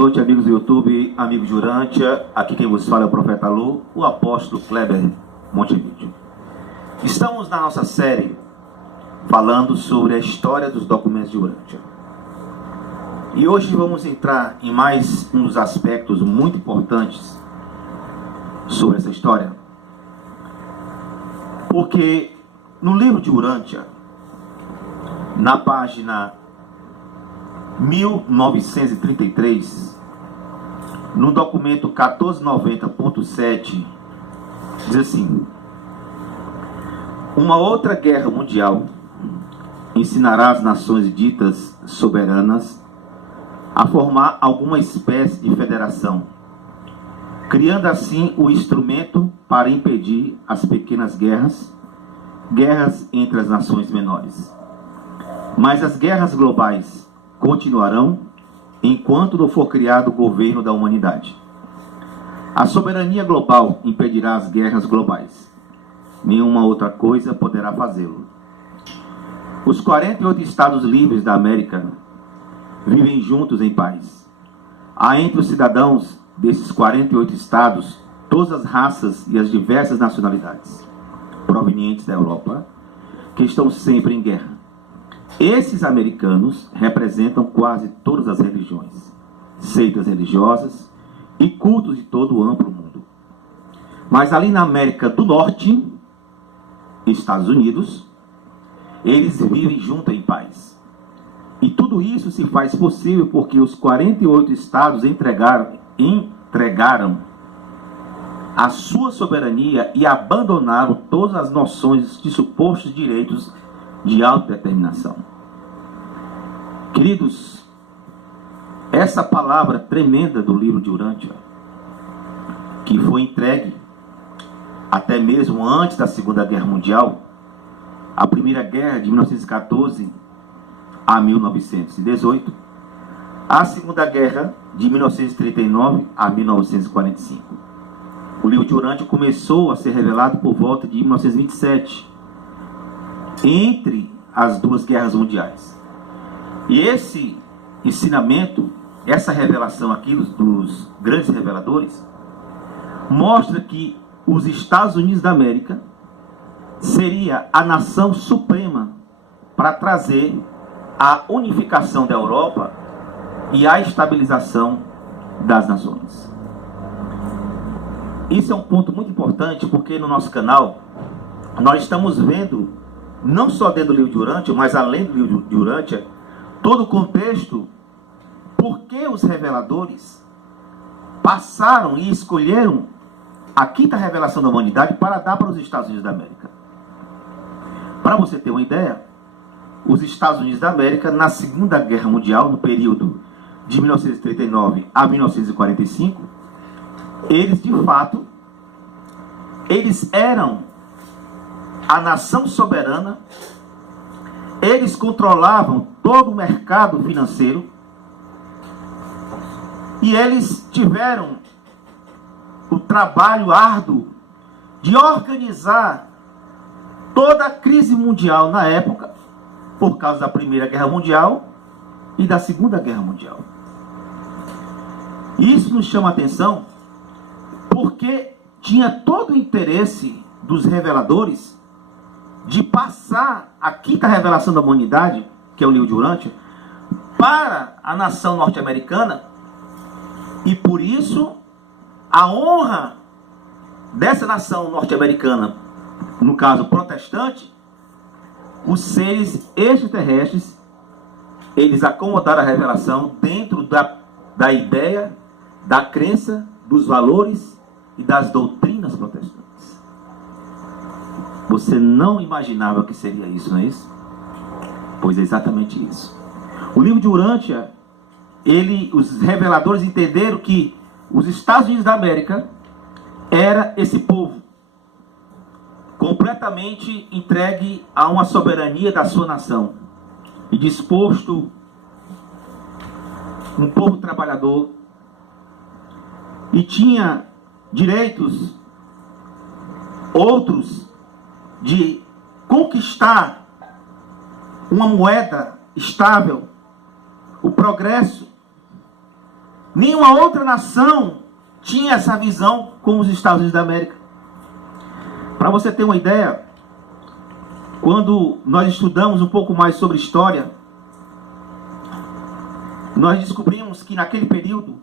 noite, amigos do YouTube, amigos de Urântia. Aqui quem vos fala é o Profeta Lu, o apóstolo Kleber Montevideo. Estamos na nossa série falando sobre a história dos documentos de Urântia. E hoje vamos entrar em mais um dos aspectos muito importantes sobre essa história. Porque no livro de Urântia, na página 1933, no documento 1490.7, diz assim: uma outra guerra mundial ensinará as nações ditas soberanas a formar alguma espécie de federação, criando assim o instrumento para impedir as pequenas guerras entre as nações menores. Mas as guerras globais continuarão enquanto não for criado o governo da humanidade. A soberania global impedirá as guerras globais. Nenhuma outra coisa poderá fazê-lo. Os 48 estados livres da América vivem juntos em paz. Há entre os cidadãos desses 48 estados todas as raças e as diversas nacionalidades provenientes da Europa, que estão sempre em guerra. Esses americanos representam quase todas as religiões, seitas religiosas e cultos de todo o amplo mundo. Mas ali na América do Norte, Estados Unidos, eles vivem juntos em paz. E tudo isso se faz possível porque os 48 estados entregaram a sua soberania e abandonaram todas as noções de supostos direitos de autodeterminação. Queridos, essa palavra tremenda do livro de Urântia, que foi entregue até mesmo antes da Segunda Guerra Mundial, a Primeira Guerra de 1914 a 1918, a Segunda Guerra de 1939 a 1945. O livro de Urântia começou a ser revelado por volta de 1927, entre as duas guerras mundiais. E esse ensinamento, essa revelação aqui dos grandes reveladores, mostra que os Estados Unidos da América seria a nação suprema para trazer a unificação da Europa e a estabilização das nações. Isso é um ponto muito importante, porque no nosso canal nós estamos vendo, não só dentro do livro de Urântia, mas além do livro de Urântia, todo o contexto, por que os reveladores passaram e escolheram a quinta revelação da humanidade para dar para os Estados Unidos da América. Para você ter uma ideia, os Estados Unidos da América, na Segunda Guerra Mundial, no período de 1939 a 1945, eles de fato, eles eram a nação soberana. Eles controlavam todo o mercado financeiro e eles tiveram o trabalho árduo de organizar toda a crise mundial na época, por causa da Primeira Guerra Mundial e da Segunda Guerra Mundial. Isso nos chama a atenção porque tinha todo o interesse dos reveladores de passar a quinta revelação da humanidade, que é o livro de Urântia, para a nação norte-americana, e por isso a honra dessa nação norte-americana, no caso protestante, os seres extraterrestres, eles acomodaram a revelação dentro da ideia, da crença, dos valores e das doutrinas protestantes. Você não imaginava que seria isso, não é isso? Pois é exatamente isso. O livro de Urântia, os reveladores entenderam que os Estados Unidos da América era esse povo completamente entregue a uma soberania da sua nação e disposto, um povo trabalhador, e tinha direitos outros de conquistar uma moeda estável, o progresso Nenhuma outra nação tinha essa visão como os Estados Unidos da América. Para você ter uma ideia, quando nós estudamos um pouco mais sobre história, nós descobrimos que naquele período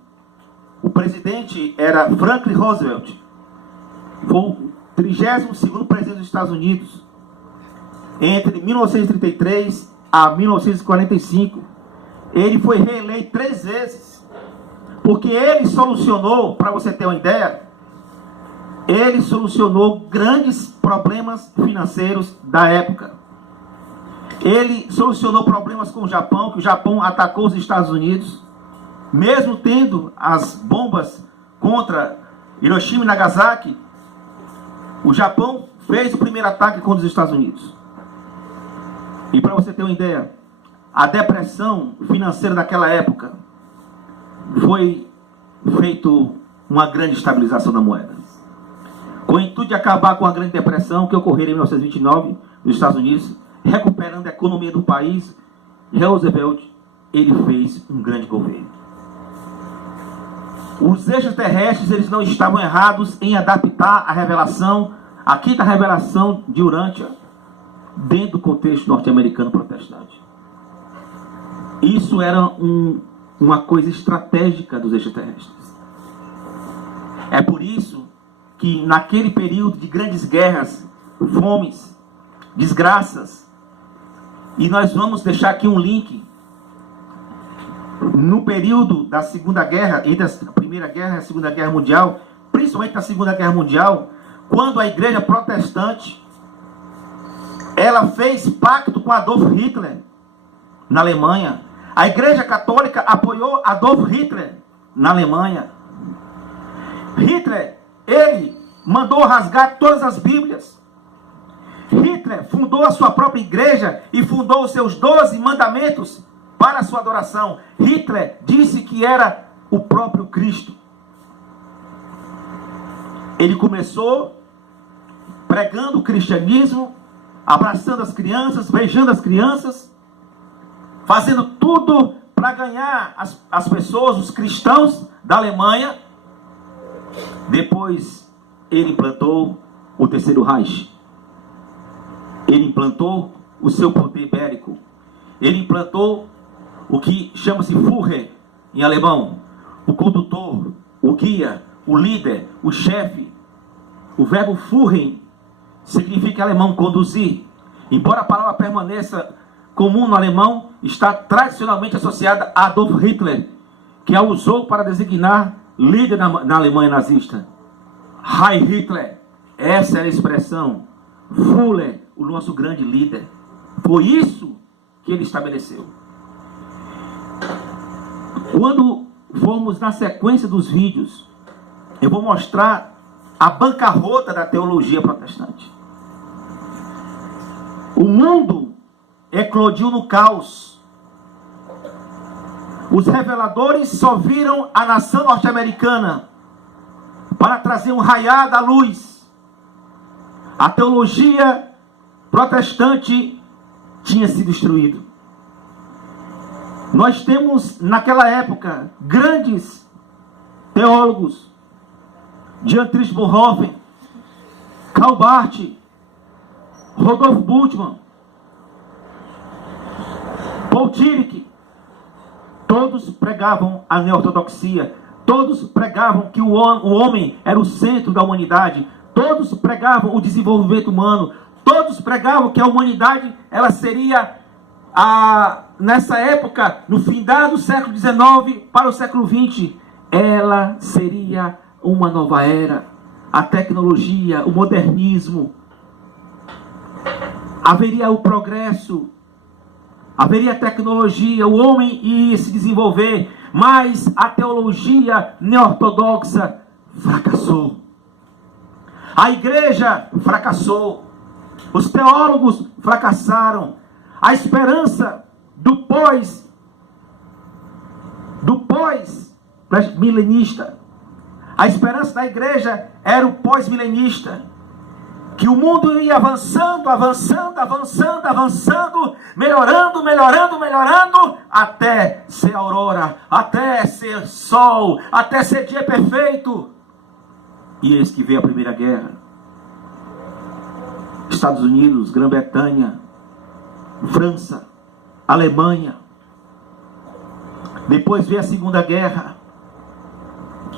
o presidente era Franklin Roosevelt. Foi o 32º presidente dos Estados Unidos entre 1933 a 1945. Ele foi reeleito 3 vezes, porque ele solucionou, para você ter uma ideia, ele solucionou grandes problemas financeiros da época. Ele solucionou problemas com o Japão, que o Japão atacou os Estados Unidos, mesmo tendo as bombas contra Hiroshima e Nagasaki. O Japão fez o primeiro ataque contra os Estados Unidos. E para você ter uma ideia, a depressão financeira daquela época foi feito uma grande estabilização da moeda. Com o intuito de acabar com a grande depressão que ocorreu em 1929 nos Estados Unidos, recuperando a economia do país, Roosevelt, ele fez um grande governo. Os extraterrestres, eles não estavam errados em adaptar a revelação, a quinta revelação de Urântia, dentro do contexto norte-americano protestante. Isso era uma coisa estratégica dos extraterrestres. É por isso que naquele período de grandes guerras, fomes, desgraças, e nós vamos deixar aqui um link, no período da Segunda Guerra, entre a Primeira Guerra e a Segunda Guerra Mundial, principalmente na Segunda Guerra Mundial, quando a igreja protestante, ela fez pacto com Adolf Hitler na Alemanha. A igreja católica apoiou Adolf Hitler na Alemanha. Hitler, ele mandou rasgar todas as Bíblias. Hitler fundou a sua própria igreja e fundou os seus 12 mandamentos para a sua adoração. Hitler disse que era o próprio Cristo. Ele começou pregando o cristianismo, abraçando as crianças, beijando as crianças, fazendo tudo para ganhar as pessoas, os cristãos da Alemanha. Depois ele implantou o Terceiro Reich. Ele implantou o seu poder bélico. Ele implantou o que chama-se Führer em alemão, o condutor, o guia, o líder, o chefe. O verbo Führen significa em alemão conduzir. Embora a palavra permaneça comum no alemão, está tradicionalmente associada a Adolf Hitler, que a usou para designar líder na Alemanha nazista. Heil Hitler, essa era a expressão. Führer, o nosso grande líder. Foi isso que ele estabeleceu. Quando formos na sequência dos vídeos, eu vou mostrar a bancarrota da teologia protestante. O mundo eclodiu no caos. Os reveladores só viram a nação norte-americana para trazer um raiar da luz. A teologia protestante tinha sido destruída. Nós temos naquela época grandes teólogos, Dietrich Bonhoeffer, Karl Barth, Rodolfo Bultmann, Paul Tillich. Todos pregavam a neortodoxia. Todos pregavam que o homem era o centro da humanidade. Todos pregavam o desenvolvimento humano. Todos pregavam que a humanidade ela seria, nessa época, no final do século XIX para o século XX, ela seria uma nova era. A tecnologia, o modernismo, haveria o progresso, haveria a tecnologia, o homem ia se desenvolver, mas a teologia neortodoxa fracassou. A igreja fracassou. Os teólogos fracassaram. A esperança do pós-milenista. A esperança da igreja era o pós-milenista. que o mundo ia avançando, avançando, avançando, avançando, melhorando, melhorando, melhorando, até ser aurora, até ser sol, até ser dia perfeito. E eis que veio a Primeira Guerra. Estados Unidos, Grã-Bretanha, França, Alemanha. Depois veio a Segunda Guerra.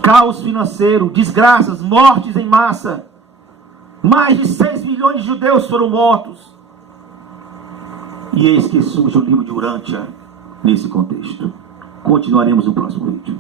Caos financeiro, desgraças, mortes em massa. Mais de 6 milhões de judeus foram mortos. E eis que surge o livro de Urântia nesse contexto. Continuaremos no próximo vídeo.